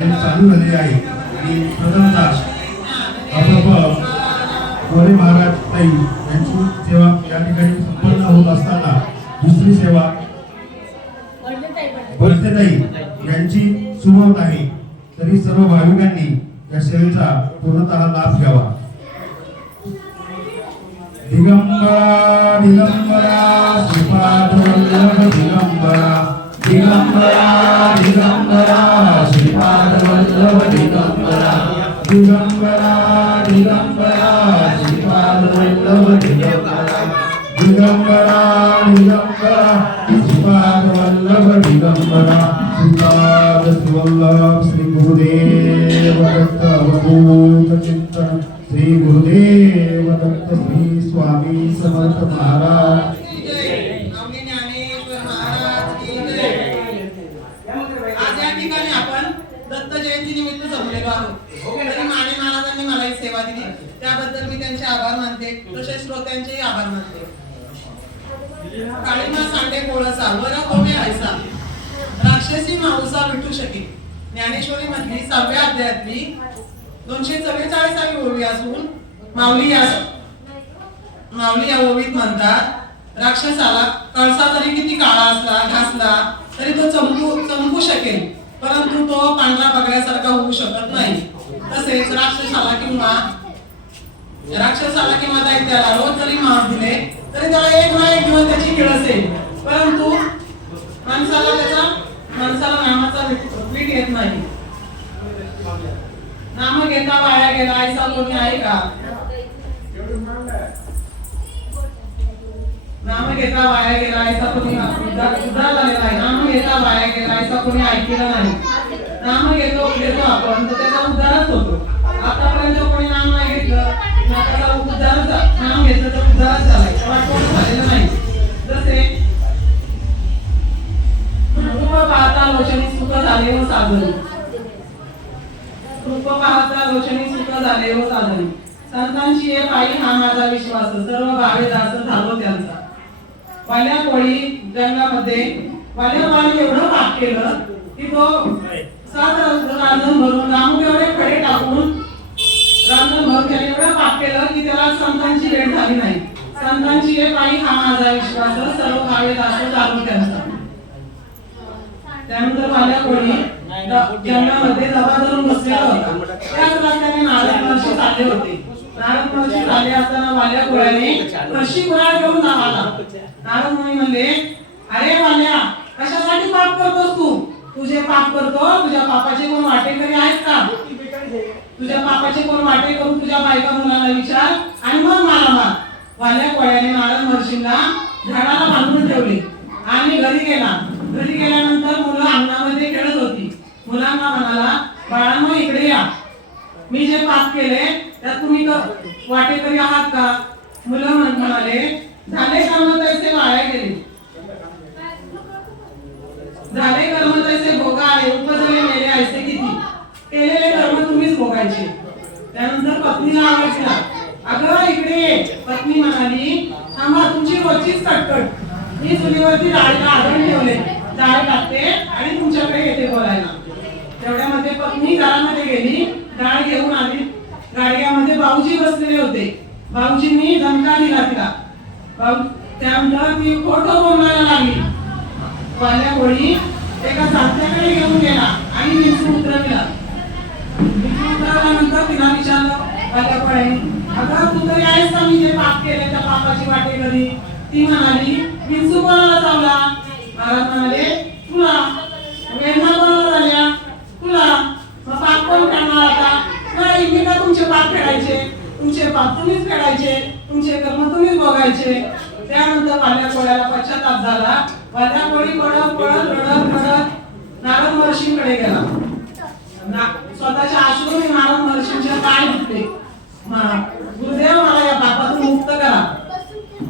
चालू झालेली आहे आणि प्रथमतः गोरे महाराज ताई यांची सेवा या ठिकाणी संपन्न होत असताना दुसरी सेवा ताई यांची सुरू होत आहे. तरी सर्व भाविकांनी या सेवेचा पूर्णतः लाभ घ्यावा. दिगंबरा दिगंबरा श्रीपाद वल्लभ दिगंबरा दिगंबरा दिगंबरा श्रीपाद वल्लभ दिगंबरा दिगंबरा दिगंबरा श्रीपाद वल्लभ दिगंबरा दिगंबरा दिगंबरा श्रीपाद वल्लभ दिगंबरा श्रीपाद वल्लभ श्री गुरुदेव दत्त अवधूत चिंतन श्री गुरुदेव दत्त श्री स्वामी समर्थ महाराज. माने महाराजांनी मला ही सेवा दिली त्याबद्दल मी त्यांचे आभार मानते. तसेच श्रोत्यांचेही आभार मानते. काळीमा सांडे कोळसा वर कोमे आयसा राक्षसी माऊसा विठू शके ज्ञानेश्वरी मधली 6व्या अध्यायातली 244वी ओवी असून माऊली या ओवीत म्हणतात राक्षसाला कळसा जरी किती काळा असला घासला तरी तो चमकू शकेल परंतु तो पांढरा बगड्यासारखा होऊ शकत नाही. तसेच राक्षसाला किंवा दैत्याला रोज जरी मांस दिले तरी त्याला एक ना एक दिवस त्याची किळ असेल परंतु माणसाला नामाचा वीट येत नाही. नाम घेता वाया गेला ऐसा कोणी आहे का? नाम घेता वाया गेला ऐसा कोणी उद्धार झालेला आहे. नाम घेता वाया गेला ऐसा कोणी ऐकलेला नाही. नाम घेतो आपण तर त्याचा उद्धारच होतो. आतापर्यंत कोणी नाम नाही घेतलं त्याचा उद्धारच नाम घेतलं तर उद्धारच झालाय कोण झालेलं नाही. जसे रूप पाहता लोचनी सुख झाले व साधनी रूप पाहता लोचनी सुख झाले व साधनी संतांची एक आई हा माझा विश्वास सर्व भावे दास झालो त्यांचा. वाल्या कोळी जंगलामध्ये वाल्या कोळी एवढं पाप केलं की तो 7 रांजण भरून रामू एवढे खडे टाकून रांजण भरून त्याने एवढं पाप केलं की त्याला संतांची भेट झाली नाही. संतांची एक आई हा माझा विश्वास सर्व भावे दास झालो त्यांचा. त्यानंतर वाल्या कोळी जंगलामध्ये दबा धरून बसलेला होता. त्याच रस्त्याने नारद महर्षी चालले होते. नारद महर्षी चालले असताना वाल्या कोळ्याने महर्षी कुणाला घेऊन आला. नारद मुनी म्हणले अरे वाल्या कशासाठी पाप करतोस तू? तुझे पाप करतो तुझ्या पापाचे कोण वाटेकरी आहेत का? तुझ्या पापाचे कोण वाटे करून तुझ्या बायका मुलाला विचार आणि मग मला मार. वाल्या कोळ्याने नारद महर्षींना झाडाला बांधून ठेवले आणि घरी गेला. घरी गेल्यानंतर मुलं अंगणामध्ये खेळत होती. मुलांना म्हणाला बाळांनो इकडे या. मी जे पाप केले त्यात तुम्ही वाटेकरी आहात का? मुलं म्हणाले झाले कर्म तैसे वाया गेले. झाले कर्म तैसे भोगाले उपजले मेले ऐसे किती. केलेले कर्म तुम्हीच भोगायचे. त्यानंतर पत्नीला आवाज दिला अगं इकडे ये. पत्नी म्हणाली थांबा तुमची रोजचीच कटकट. मी चुलीवरती डाळीला आदळ ठेवले डाळ टाकते आणि तुमच्याकडे येते बोलायला. तेवढ्यामध्ये पत्नी घरामध्ये गेली डाळ घेऊन आली. गाडग्यामध्ये भाऊजी बसलेले होते. भाऊजींनी धमका दिला तिला. त्यानंतर ती खोटं बोलायला लागली. वाल्या कोळी एका साथ्याकडे घेऊन गेला आणि विंचू उतरविला. विंचू उतरवल्यानंतर तिला विचारलं वाल्या कोळ्याने अगं तू तरी आहेस का मी जे पाप केले त्या पापाची वाटेकरी? ती म्हणाली विंचू कोणाला चावला? महाराज म्हणाले तुला. वेदना कोणाला झाल्या? तुला. मग पाप कोण करणार आता? नाही मी का तुमचे पाप फेडायचे? तुमचे पाप तुम्हीच फेडायचे. तुमचे कर्म तुम्हीच भोगायचे. त्यानंतर वाल्या कोळ्याला पश्चाताप झाला. वाल्या कोळी पळत रडत नारद महर्षींकडे गेला. स्वतःच्या अश्रूने नारद महर्षींच्या पाय धुतले. गुरुदेव मला या पापातून मुक्त करा.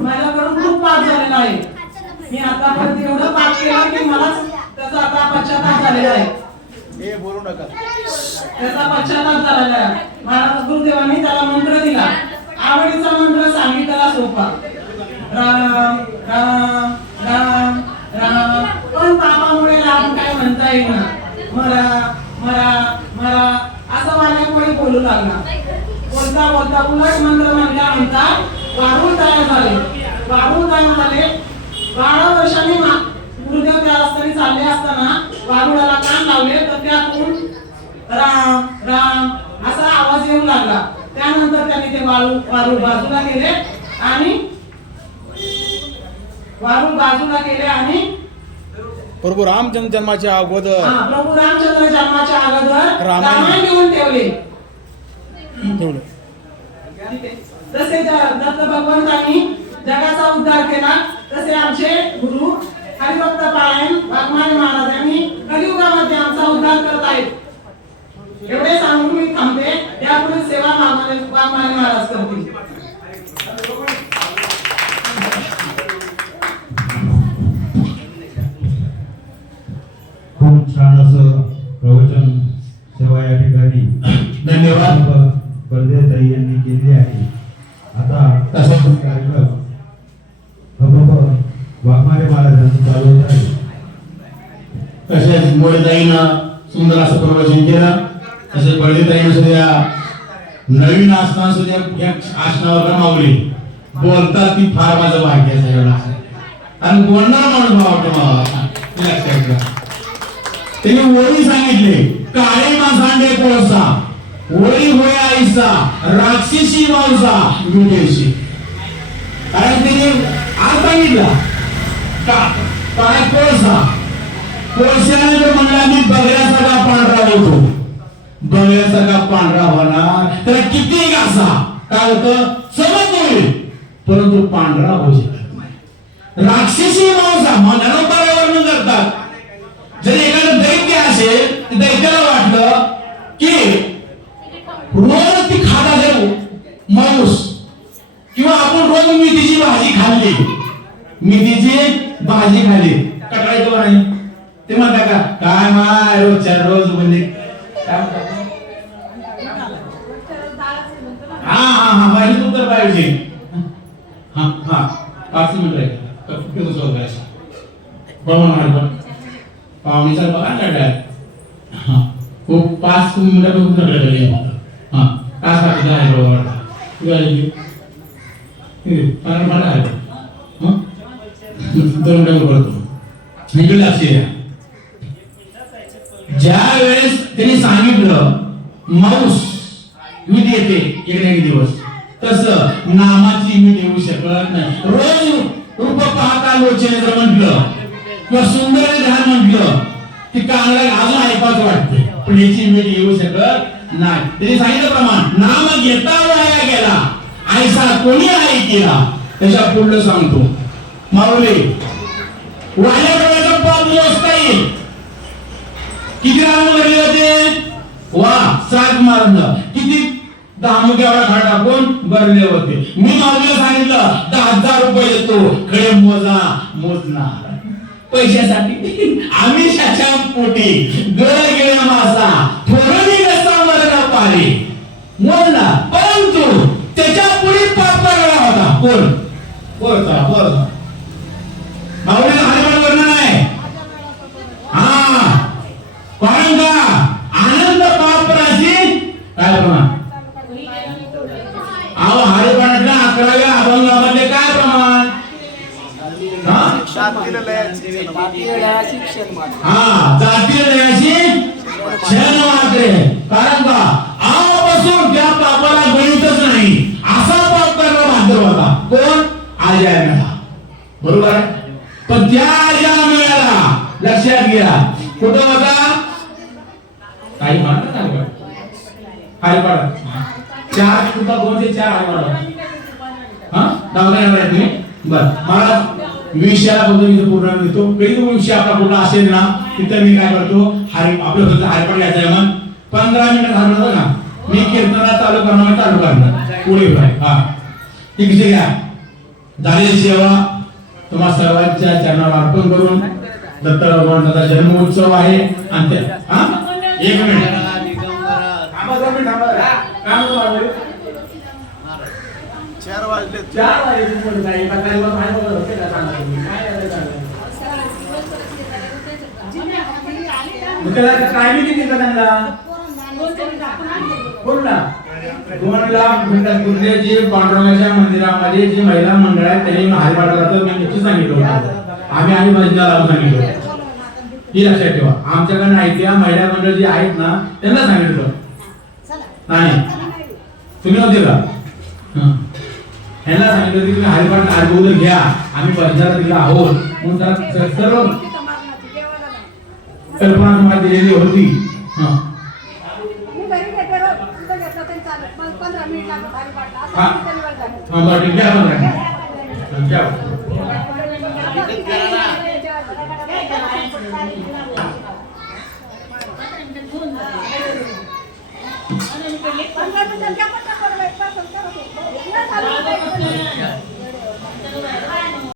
माझ्याकडून खूप पाप झालेला आहे. मी आतापर्यंत एवढं पाप केलं की मला त्याचा आता पश्चाताप झालेला आहे. त्याचा पश्चाताप झालेला आहे. महाराज गुरुदेवांनी त्याला मंत्र दिला. आवडीचा मंत्र सांगितला सोपा राम राम राम राम. पण पापामुळे राम काय म्हणता येईल ना. मला मरा मरा असं माझ्या कोणी बोलू लागला. बोलता बोलता उलट मंत्र म्हणता वाढून तयार झाले. 12 वर्षांनी गुरुदेव त्या रस्त्याने चालले असताना वारुळाला कान लावले तर त्यातून राम राम असा आवाज येऊ लागला. त्यानंतर त्यांनी ते वारुळ बाजूला केले आणि प्रभू रामचंद्र जन्माच्या अगोदर प्रभू रामचंद्र जन्माच्या अगोदर रामायण रामायण लिहून ठेवले. ठेवलं. तसे दत्त भगवंतांनी जगाचा उद्धार केला. तसे आमचे गुरु हरिभक्त पारायण वाघमारे महाराजांनी कलियुगामध्ये आमचा उद्धार करत आहेत. एवढे सांगून मी थांबते. यापुढे सेवा वाघमारे महाराज करतील. खूप छान असं प्रवचन सेवा या ठिकाणी धन्यवाद बलदेवताई यांनी केली आहे. आता तसं कार्यक्रम वाघमारे महाराजांचं चालू होत आहे. तसेच मोळेताईनं सुंदर असं प्रवचन केलं. तसेच बळदेताईनं सुद्धा नवीन आसना सुद्धा या आसनावर रमावली. बोलतात ती फार माझं भाग्य आहे एवढं. आणि बोलणारा माणूस वाटतो मला लक्षात घ्या. त्यांनी ओळी सांगितले काळे मासांडे कोळसा ओळी होय आईसा राक्षसी मावसा विदेशी. कारण तिने आज सांगितला काय कोळसा कोळशाने जर म्हणला मी बगऱ्यासारखा पांढरा होतो बगऱ्यासारखा पांढरा होणार त्याला किती घासा काय होतं समज होईल परंतु पांढरा होऊ शकत नाही. राक्षसी मावसा मनोबरावर वर्णन करतात. जर एखादं दैत्य असेल तर दैत्याला वाटलं की रोज ती खात असेल माणूस किंवा आपण रोज मेथीची भाजी खाल्ली कटाळायचं का नाही. ते म्हणता का काय माय रोजच्या रोज म्हणजे हा पाहिजे तू तर पाहिजे. हा 5 मिनिट आहे पाहुणीचा बघा काढाय. हा खूप 5 मिनिटापासून काढले. हा काय सांगितलं आहे बरोबर ज्या वेळेस त्यांनी सांगितलं माऊस विधी येते एक दिवस तसं नामाची मी येऊ शकत नाही. रोज रूप पाहता लोचने जर म्हटलं किंवा सुंदर ध्यान म्हटलं ती कानाला अजून ऐकावंच वाटते पण याची मीठ येऊ शकत नाही. त्यांनी सांगितलं प्रमाण नाम घेता वाया गेला ऐसा कोणी आहे केला. त्याच्या पुढलं सांगतो माऊली वाया डोळ्याचा पाप मोजता येईल. किती राम भरले होते वा 7 मारणं किती दामू केवढा खा टाकून भरले होते. मी माऊलीला सांगितलं 10,000 रुपये देतो खडे मोजणार पैशासाठी आमिषाच्या पोटी गळ गेला मासा थोरणी कसा मरला पारे मोजला परंतु त्याच्या पुढे पाप लागला होता कोण बोलता माऊलीला हरिपाठ वर्णन आहे. हा कारण का आनंद पाप राशी काय प्रमाण अहो हरिपाठातल्या 11व्या अभंगामध्ये काय प्रमाण जातीय लयाची क्षण मात्रे. कारण का आपासून त्या पापाला गणितच नाही असा पाप करणारा भाग्य होता कोण आजा मेळा बरोबर आहे. पण त्या आजा मेळ्याला लक्षात घ्या कुठं होता काही म्हणत हरिपाठ 4 कुठं 2 ते 4 हरिपाठ हा दाखवता येणार आहे तुम्ही बरं. मला विषयाला बघून इथे पूर्ण देतो. कधी विषय आपला कुठला असेल ना तिथं मी काय करतो आपलं फक्त हरिपाठ घ्यायचं आहे मग 15 मिनिटं थांबणार ना मी कीर्तनाला चालू करणार पुढे हा ठीक आहे घ्या. झालेली सेवा तुम्हा सर्वांच्या चरणाला अर्पण करून दत्त भगवंताचा जन्मोत्सव आहे आणि हा 1 मिनिट चार वाजले काय त्याला टायमिंग किती का त्यांना बोलला 2 लाख गुंठा कुर्ल्याचे पांडुरंगाच्या मंदिरामध्ये जे महिला मंडळ आहेत त्यांनी हरिपाठाचं मी निश्चित सांगितलं होतं आम्ही भजनाला लावून सांगितलं ही लक्षात ठेवा आमच्याकडे नाही त्या महिला मंडळ जे आहेत ना त्यांना सांगितलं नाही तुम्ही होते का ह्यांना सांगितलं की तुम्ही हरिपाठ अगोदर घ्या आम्ही भजनाला दिला आहोत म्हणून त्याला सर्व कल्पना तुम्हाला दिलेली होती बरं ठीक आहे आपण